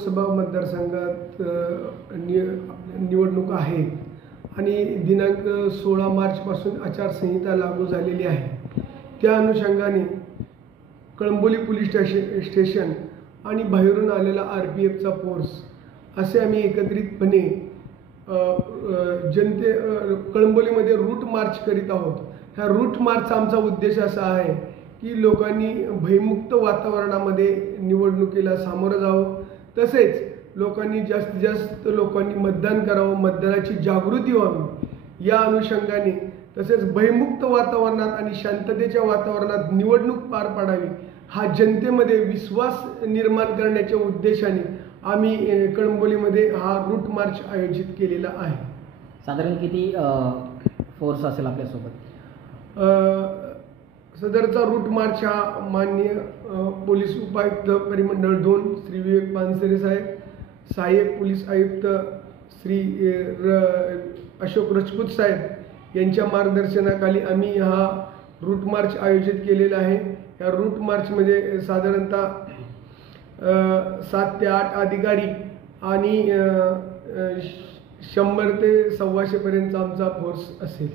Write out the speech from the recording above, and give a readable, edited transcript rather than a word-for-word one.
लोकसभा मतदारसंघात निवडणूक आहेत आणि दिनांक 16 मार्चपासून आचारसंहिता लागू झालेली आहे। त्या अनुषंगाने कळंबोली पोलीस स्टेशन आणि बाहेरून आलेला RPFचा फोर्स असे आम्ही एकत्रितपणे कळंबोलीमध्ये रूट मार्च करीत आहोत। ह्या रूट मार्चचा आमचा उद्देश असा आहे की लोकांनी भयमुक्त वातावरणामध्ये निवडणुकीला सामोरं जावं, तसेच लोकांनी जास्तीत जास्त लोकांनी मतदान करावं, मतदानाची जागृती व्हावी या अनुषंगाने, तसेच भयमुक्त वातावरणात आणि शांततेच्या वातावरणात निवडणूक पार पाडावी हा जनतेमध्ये विश्वास निर्माण करण्याच्या उद्देशाने आम्ही कळंबोलीमध्ये हा रूट मार्च आयोजित केलेला आहे। साधारण किती फोर्स असेल आपल्यासोबत? सदरचा रूट मार्च हा माननीय पोलीस उपायुक्त परिमंडळ 2 श्री विवेक पानसरे साहेब, सहाय्यक पोलीस आयुक्त श्री अशोक राजपूत साहेब यांच्या मार्गदर्शनाखाली आम्ही हा रूट मार्च आयोजित केलेला आहे। या रूट मार्चमध्ये साधारणतः 7 ते 8 अधिकारी आणि 100 ते 125 पर्यंतचा आमचा फोर्स असेल।